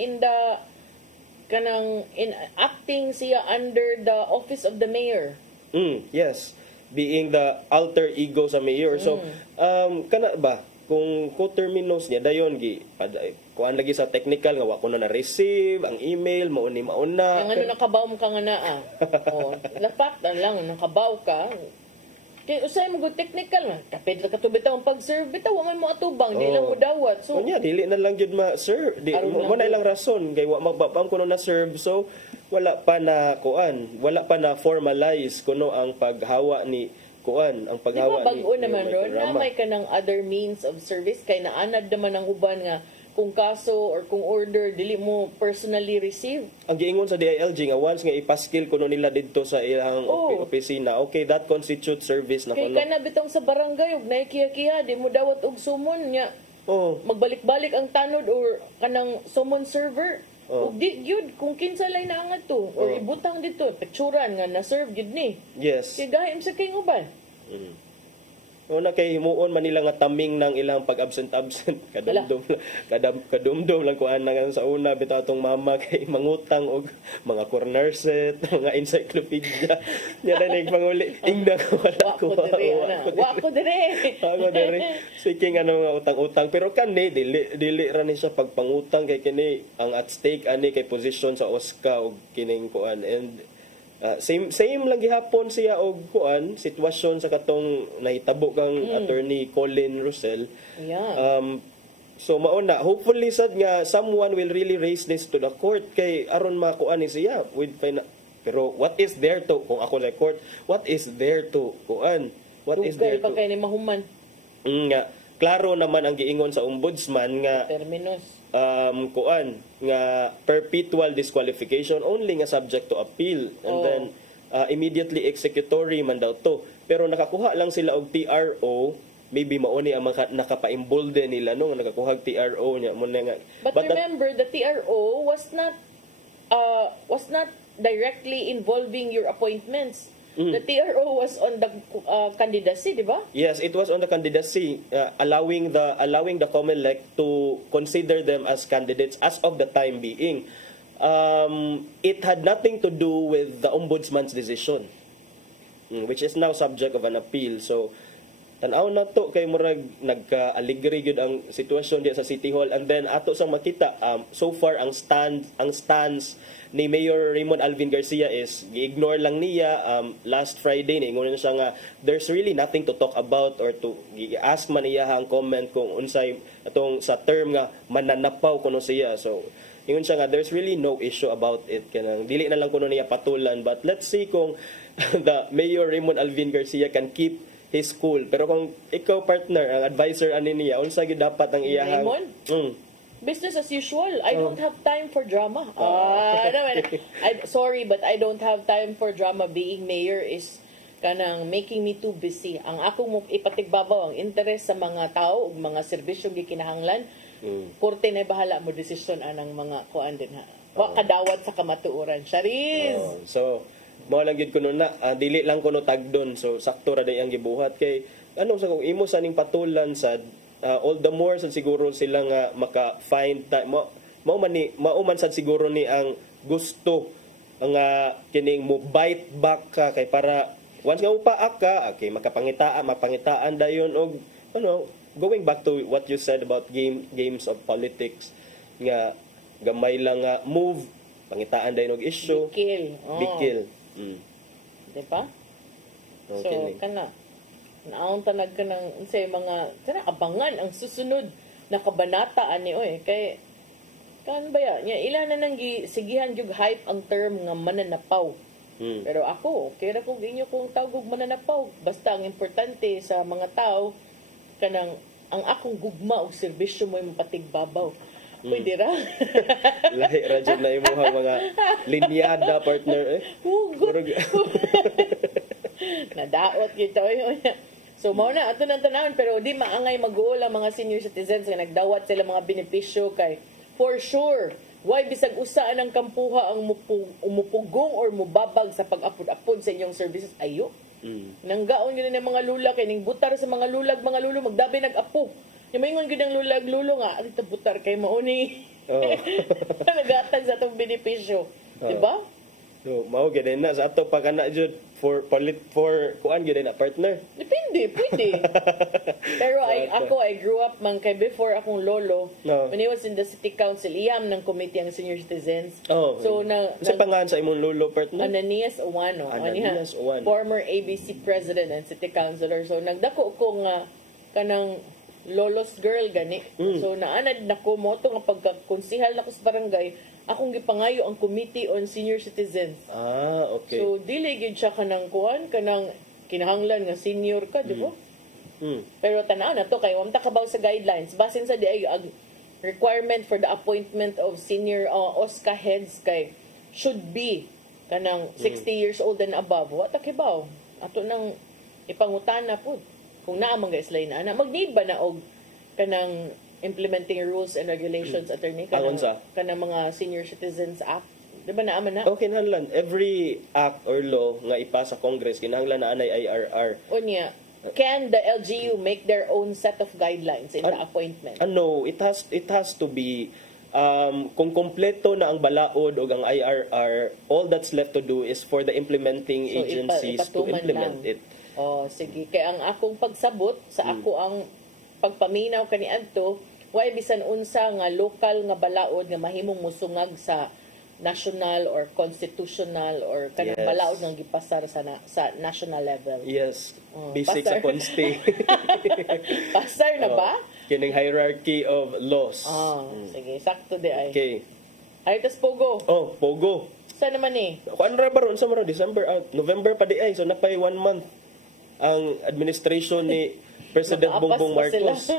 acting siya under the office of the mayor. Yes, being the alter ego sa mayor. So kana ba kung coterminous niya dayon kuan lagi sa technical nga wa ko na receive ang email mauna ang nakabaw mo ka nga naa. Lapat lang nakabaw ka. Kay usay mo good technical nga kapit ka to bitaw ang pag-serve bitaw man mo atubang di lang mo dawat. So dili na lang jud ma-serve. Mo na ilang rason kay wa magbabam kuno na serve. So wala pa na formalize kuno ang paghawa ni ang paghawa ni bago naman ron na may kanang other means of service kay naanad naman ang uban nga kung kaso or kung order dili mo personally receive. Ang giingon sa DILG nga once nga ipaskil kuno nila didto sa ilang opisina, okay, that constitutes service na kuno. Kay kana bitong sa barangay ug naikiya-kiya di mo dawat og summon nya. Magbalik-balik ang tanod or kanang summon server. Ug di yun kung kinsa lay naangat to or ibutang dito picturean nga na serve gid ni. Yes. Kay gahim sa king uban. Una kay himuon man nila nga taming ng ilang pag-absent kadumdum lang kuan nang sa una bitaw tong mama kay mangutang og mga corner set, mga encyclopedia. Nya na ning panguli ingda ko wala ko. Wa ko dire. Ako dire. Speaking nga utang-utang pero kani dili ra ni siya pagpangutang kay kini ang at stake ani kay position sa OSCA og kining kuan and same lang gihapon siya og kuan sitwasyon sa katong nahitabo kang attorney Colin Russell. Yeah. So mauna hopefully sad nga someone will really raise this to the court kay aron makuan ni siya with pero what is there to kung ako sa court what is there to kuan what is there to kay ni mahuman nga klaro naman ang giingon sa ombudsman nga terminus kuan nga perpetual disqualification only nga subject to appeal and then immediately executory man daw to pero nakakuha lang sila og TRO maybe mauni ang nakapa-embolden nila no nga nakakuha og TRO nya mo nga but remember the TRO was not directly involving your appointments. The TRO was on the candidacy, di ba? Yes, it was on the candidacy, allowing the COMELEC to consider them as candidates as of the time being. It had nothing to do with the ombudsman's decision, which is now subject of an appeal. So, tanaw na to kay murag nagka-aligri gyud ang sitwasyon diya sa City Hall and then ato sang makita so far ang stance ni Mayor Raymond Alvin Garcia is gi-ignore lang niya last Friday niingon na siya nga there's really nothing to talk about or to ask man niya ang comment kung unsay atong sa term nga mananapaw kuno siya so ingon siya nga there's really no issue about it kanang dili na lang kuno niya patulan but let's see kung the Mayor Raymond Alvin Garcia can keep his cool pero kung ikaw partner ang advisor ani niya unsa gyud dapat ang iyahang business as usual. I don't have time for drama. Sorry, but I don't have time for drama. Being mayor is kanang making me too busy. Ang akong mo ipatigbabaw ang interes sa mga tao ug mga serbisyong gikinahanglan. Korte na bahala mo desisyon anang mga kuan din ha. Wa kadawat sa kamatuoran. Charis. So mao lang gyud kuno na dili lang kuno tagdon. So sakto ra day ang gibuhat kay ano sa kung imo sa ning patulan sad all the more sad siguro sila nga maka-find mauman sad siguro ni ang gusto nga kining mo bite back ka kay para once nga upaak ka okay mapangitaan dayon og ano going back to what you said about games of politics nga gamay lang nga move pangitaan dayon og issue bikil diba so kana naon tanag ka ng say mga abangan ang susunod na kabanata ani oy kay kan baya nya ila na nang sigihan jug hype ang term nga mananapaw pero ako okay ra kog inyo kung tawag og mananapaw basta ang importante sa mga tao kanang ang akong gugma og serbisyo mo mapatigbabaw pwede ra lahi ra jud na imong mga linyada partner nadaot gito so mao na ato nang tanawon pero di maangay mag-uol ang mga senior citizens nga nagdawat sila mga benepisyo kay for sure why bisag usa ang kampuha ang umupugong or mubabag sa pag-apod-apod sa inyong services ayo nanggaon gyud ng mga lula kay ning butar sa mga lulo magdabi nag-apo yung maingon gyud ang lulo nga adto butar kay mao ni nagatag sa atong benepisyo di ba so mao gyud na sa ato pa kana jud for kuan gyud na partner depende pwede pero I grew up man kay before akong lolo when he was in the city council iyam ng committee ang senior citizens so sa pangalan sa imong lolo partner Ananias Owano former ABC president and city councilor so nagdako ko nga kanang lolos girl gani so naanad nako mo to nga pagkakonsihal nako sa barangay akong gipangayo ang Committee on Senior Citizens. Okay. So dili gyud siya kanang kuan kanang kinahanglan nga senior ka, di ba? Pero tanaw na to kay wamta kabaw sa guidelines basin sa di ay requirement for the appointment of senior OSCA heads kay should be kanang 60 years old and above. Wa ta kibaw. Ato nang ipangutana pud. Kung naa man guys na mag-need ba na og kanang implementing rules and regulations attorney kanang mga senior citizens act di ba naaman na kinahanglan every act or law nga ipasa Congress kinahanglan na anay IRR unya can the LGU make their own set of guidelines in the appointment? No, it has to be kung kompleto na ang balaod o ang IRR, all that's left to do is for the implementing agencies to implement it. Oh, sige. Kaya ang akong pagsabot sa ako ang pagpaminaw kaniadto, why bisan unsa nga local nga balaod nga mahimong musungag sa national or constitutional or kanang balaod nga gipasar sa national level. Yes. Basic sa consti. Pasar na ba? Kining hierarchy of laws. Sige, sakto di ay. Okay. Ay, tas Pogo. Oh, Pogo. Saan naman eh? Kuan ra baron sa December out, November pa di ay, so napay 1 month ang administration ni President Bongbong Marcos.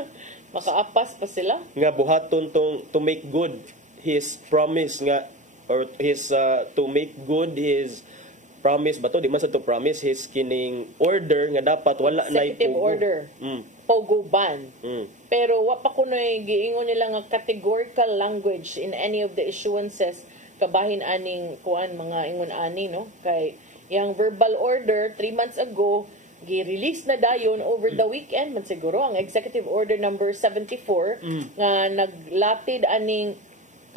Makaapas pa sila. Nga buhaton to make good his promise nga or his to make good his promise ba to di man sa to promise his kining order nga dapat wala na executive order. Pogo ban. Pero wa pa kunoy giingon nila nga categorical language in any of the issuances kabahin aning kuan mga ingon ani no kay yang verbal order 3 months ago gi-release na dayon over the weekend man siguro ang executive order number 74 nga naglatid aning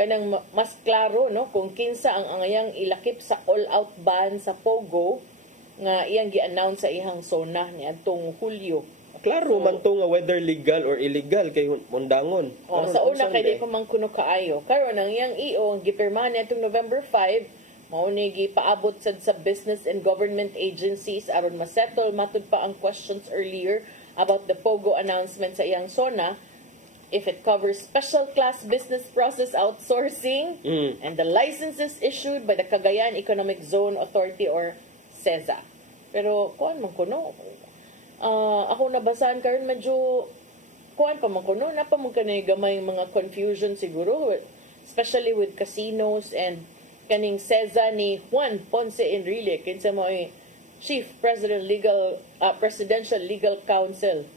kanang mas klaro no kung kinsa ang angayang ilakip sa all-out ban sa Pogo nga iyang gi-announce sa ihang SONA niadtong Hulyo. Klaro man to nga whether legal or illegal kay mundangon. Sa una kay di ko man kuno kaayo. Karon ang iyang EO ang gipirmahan niadtong November 5 mao ni gipaabot sad sa business and government agencies aron masettle matud pa ang questions earlier about the Pogo announcement sa iyang SONA. If it covers special class business process outsourcing and the licenses issued by the Cagayan Economic Zone Authority or CEZA. Pero kuan man kuno ako nabasahan karon medyo kuan pa man kuno na pa man kanay gamay mga confusion siguro especially with casinos and kaning CEZA ni Juan Ponce Enrile kinsa mo Chief Presidential Legal Counsel.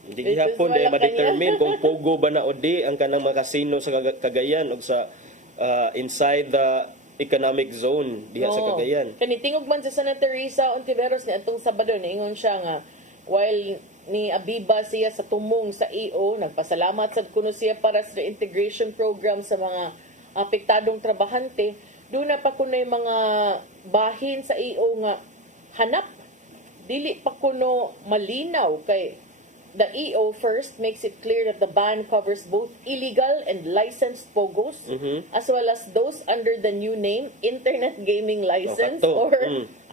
Hindi gihapon dahil ma-determine kung Pogo ba na o di ang kanang mga casino sa Cagayan o sa inside the economic zone diha sa Cagayan. Kanitingog man sa Senator Risa Ontiveros ni atong Sabado niingon siya nga while ni Abiba siya sa tumong sa EO, nagpasalamat sad kuno siya para sa integration program sa mga apektadong trabahante, doon na pa kuno'y mga bahin sa EO nga hanap. Dili pa kuno malinaw kay the EO first makes it clear that the ban covers both illegal and licensed Pogos as well as those under the new name Internet Gaming License or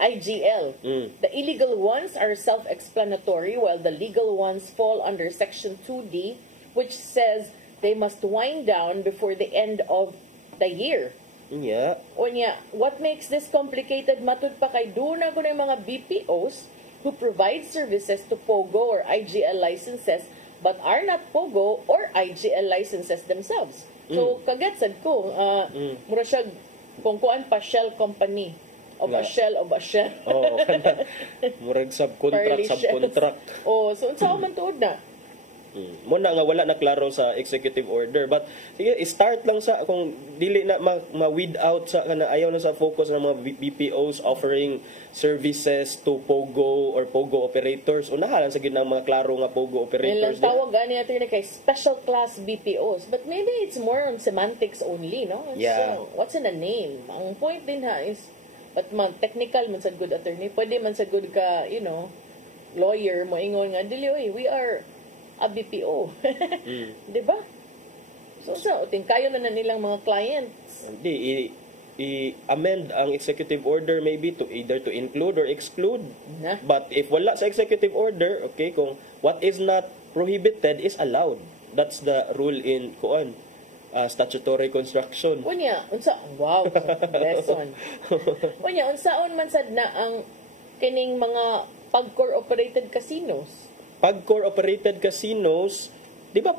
IGL. The illegal ones are self-explanatory while the legal ones fall under Section 2D which says they must wind down before the end of the year. Yeah. Onya, what makes this complicated matud pa kay doon na kuno mga BPOs who provide services to Pogo or IGL licenses but are not Pogo or IGL licenses themselves. So, kagatsad ko, mura siya, kung kuan pa shell company of a shell of a shell. Murag subcontract. So, unsa man tuod na? Muna nga wala na klaro sa executive order but sige start lang sa kung dili na ma-weed out sa kana ayaw na sa focus ng mga BPOs offering services to Pogo or Pogo operators unahan sa ginang mga klaro nga Pogo operators. Nilang tawag gani natin kay special class BPOs but maybe it's more on semantics only, no? What's in a name? Ang point din ha is but man technical man sad good attorney pwede man sad good ka lawyer mo ingon nga dili we are a BPO. Di ba? So, tingkayo na nilang mga clients. Hindi, i-amend ang executive order maybe to either to include or exclude. But if wala sa executive order, okay, kung what is not prohibited is allowed. That's the rule in statutory construction. Wow, lesson. Unsaon man sad na ang kining mga pag-core-operated casinos? Pag-core-operated casinos, di ba,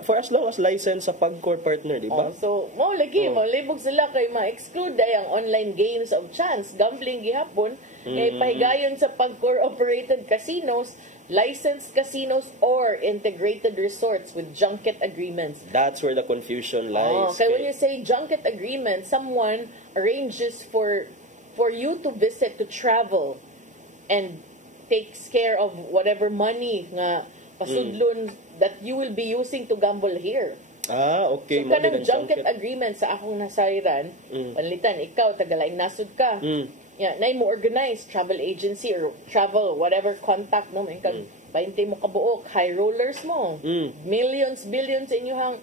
for as long as license sa pag-core partner, di ba? So, libog sila kay ma-exclude ay ang online games of chance, gambling gihapon, kay pahigayon sa pag-core-operated casinos, licensed casinos or integrated resorts with junket agreements. That's where the confusion lies. Kaya when you say junket agreement, someone arranges for you to visit, to travel, and takes care of whatever money nga pasudlon that you will be using to gamble here. Okay. So kanang junket agreement sa akong nasayran, panlitan ikaw tagalaing nasud ka. Yeah, na mo organize travel agency or travel whatever contact no kang 20 mo kabuok, high rollers mo. Millions, billions inyong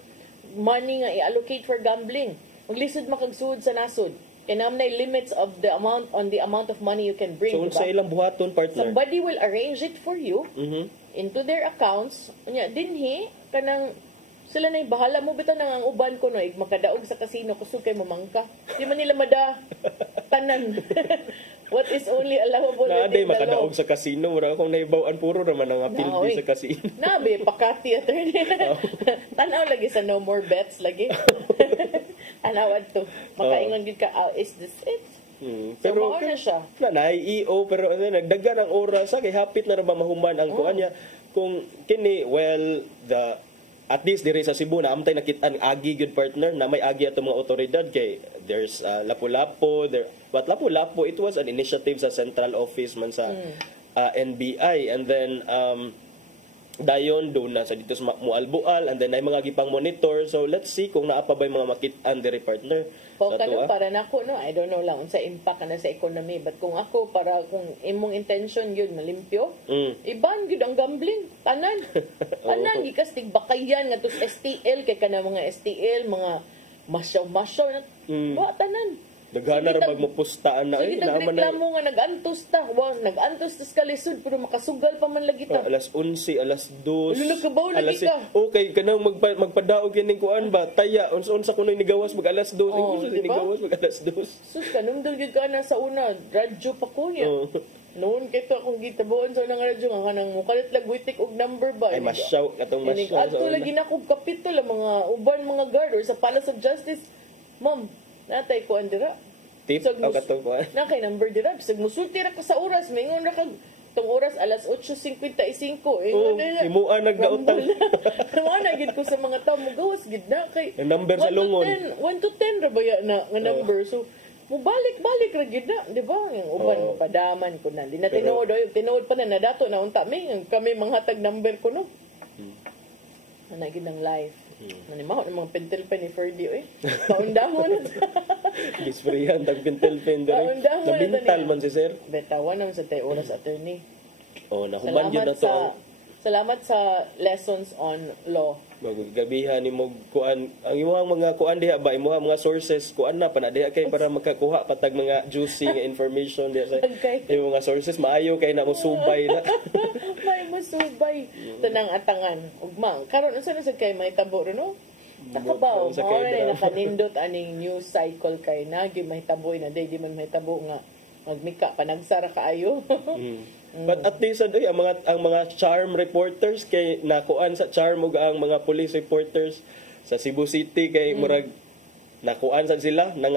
money nga i-allocate for gambling. Maglisod makagsud sa nasud. Kinam na limits of the amount of money you can bring. So, sa ilang buhaton, partner? Somebody will arrange it for you into their accounts. Dinhi, kanang sila na bahala mo bitaw nang ang uban ko no makadaog sa casino kusog kay mamangka. Di man nila tanan. What is only allowable na within the law. Makadaog sa casino, wala akong naibawan puro naman ang appeal sa casino. Nabe, Pakati attorney. Tanaw lagi sa no more bets lagi. Anawad to. Makaingon gid ka, is this it? Pero so, na siya. Na-EO, pero nagdagan ang oras, kay hapit na ba mahuman ang kuan niya. Kung kini, at least dire sa Cebu na amtay nakita ang agi good partner na may agi ato mga otoridad kay there's Lapu-Lapu but Lapu-Lapu it was an initiative sa central office man sa NBI and then dayon do na sa dito sa Mualbual and then ay mga gipang monitor so let's see kung naa pa ba mga makit-an dire partner po kano para nako no I don't know lang unsa impact na sa economy but kung ako para kung imong intention yun malimpyo iban gyud ang gambling tanan gikas tigbakayan nga tus STL kay kana mga STL mga masyaw wa tanan daghana ra bag mopustaan na ay naman na reklamo nga nag-antos ta nag-antos tas kalisod pero makasugal pa man lagi ta alas 11 alas 2 kabaw lagi ka okay kanang magpadaog kining kuan ba taya unsa kuno nigawas mag alas 2 nigawas mag alas 2 sus kanum dal gyud kana sa una radyo pa ko niya noon kito akong gitabuon sa nang radyo nga kanang mukalit lag witik og number ba ay masyaw katong masyaw adto lagi na kog kapitol mga uban mga guard or sa Palace of Justice ma'am natay ko andira. Tip o katong kuan. Na kay number dira. Bisag musulti ra ka sa oras, mingon ra kag tong oras alas 8:55. Himuan nagdaotang. Mo na gid ko sa mga tawo mo gawas gid na kay number sa lungon. 1 to 10 ra ba na nga number. So mo balik ra gid na, di ba? Ang uban mo padaman ko na. Di na tinuod pa na nadato na unta kami manghatag number ko no. Ana gid ang live. Nanimaho ng mga pentel-pen ni Ferdy, Paundahon na ito. Gisprihan, tag-pentel-pen doon. Nabintal man si sir. Betawan naman sa tayo oras, attorney. Nahuman yun na to. Salamat sa lessons on law. Gabihan ni mo kuan ang imong mga kuan diha ba imong mga sources kuan na pa na diha kay para makakuha patag mga juicy nga information diha sa imong mga sources maayo kay na mo subay na may musubay tanang atangan ugma karon unsa na sad kay may tabo no takabaw mo na nakanindot aning news cycle kay nagi may taboy na di man may tabo nga magmika panagsara kaayo. But at least ang mga charm reporters kay nakuan sa charm ug ang mga police reporters sa Cebu City kay murag nakuan sad sila na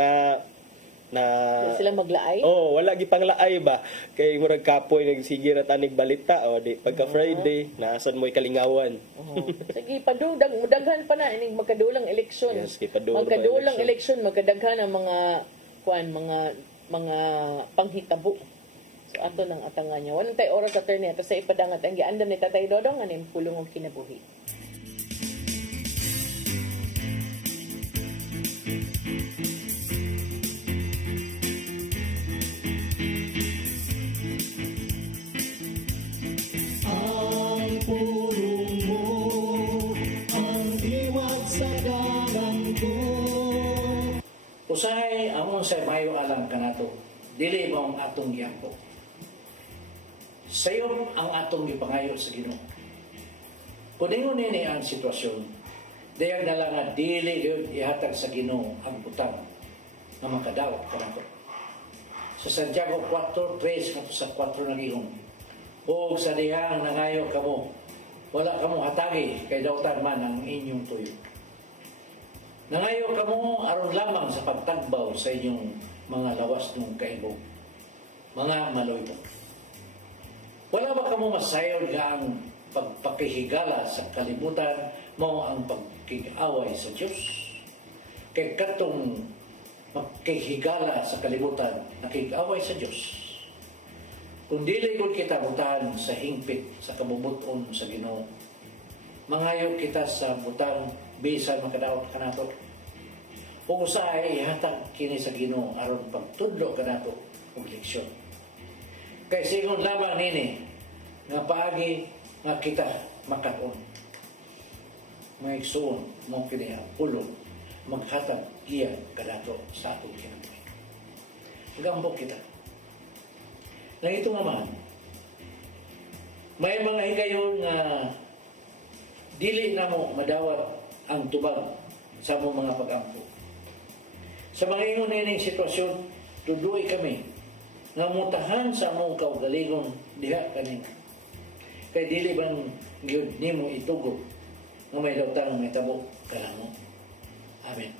sila maglaay. Wala gi panglaay ba kay murag kapoy nagsige ra tanig balita di pagka Friday naasan mo'y kalingawan. Sige padugdaghan pa na ining magkadulang eleksyon. Yes, magkadulang eleksyon magkadaghan ang mga mga panghitabo. So ato nang atangan niya. Walang tayo oras attorney ato sa ipadangat ang giandam ni Tatay Dodong aning pulong og kinabuhi. Ang pulong mo ang iwag sa dagan ko. Usahay among sa mayo alam kanato dili mo ang atong giampo. Sayon ang atong gipangayo sa Ginoo. Kuningon ni ang sitwasyon, dayag na lang nga dili yun ihatag sa Ginoo ang butang na makadawat kanato. Sa Santiago 4:3 kato sa 4 nagihon. O sa dihang nangayo kamo, wala kamo hatagi kay dawtan man ang inyong tuyo. Nangayo kamo aron lamang sa pagtagbaw sa inyong mga lawas ng kaibog, mga maloybo. Wala ba kamo masayod nga ang pagpakihigala sa kalibutan mo ang pagkikaway sa Diyos? Kay katong magkihigala sa kalibutan, nakikaway sa Diyos. Kung dili gud kita butahan sa hingpit sa kabubuton sa Ginoo, mangayo kita sa butang bisan makadaot kanato. O usahay ihatag kini sa Ginoo aron pagtudlo kanato og leksyon. Kay sigon labang nini nga paagi nga kita makaon. Maigsoon mo kini ang ulong maghatag iya kanato sa atong kinabuhi. Gambok kita. Nang ito naman, may mga higayon nga dili na mo madawat ang tubag sa mong mga pag-ampo. Sa mga ingon nining sitwasyon, tuduy kami nga mutahan sa mong kaugalingon diha kanina. Kay dili bang gyud nimo itugo nga may lautang may tabo kanamo. Amen.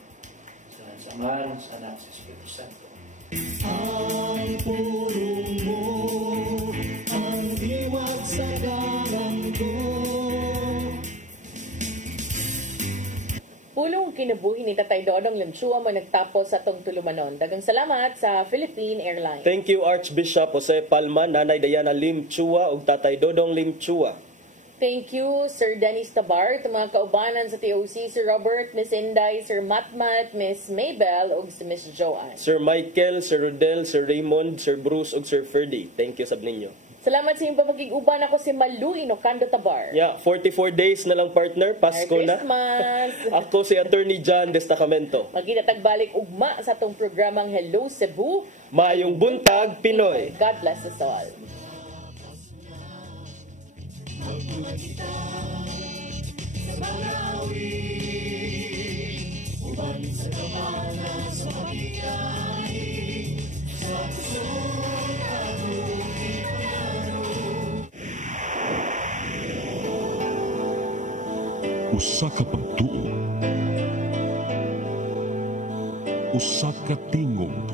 Sa Samahan sa Anak sa Espiritu Santo. Ang pulong mo, ang iwag sa dalang ko. Pulong kinabuhi ni Tatay Dodong Limchua mo nagtapos sa tong tulumanon. Dagang salamat sa Philippine Airlines. Thank you Archbishop Jose Palma, Nanay Diana Limchua ug Tatay Dodong Limchua. Thank you, Sir Dennis Tabar, at mga kaubanan sa TOC, Sir Robert, Miss Inday, Sir Matmat, Miss Maybell, ug si Miss Joanne. Sir Michael, Sir Rodel, Sir Raymond, Sir Bruce, ug Sir Ferdy. Thank you sa ninyo. Salamat sa inyong papakiguban. Ako si Malu Inocando Tabar. Yeah, 44 days na lang partner, Pasko na. Christmas! Ako si Attorney John Destacamento. Magkita-tagbalik ugma sa itong programang Hello Cebu. Mayong buntag, Pinoy. God bless us all. Magbuhat kita sa mga awit, uban sa kamanas mabigay, sa kusog at muling panaro. Usa ka pagtuo, usa ka tingog,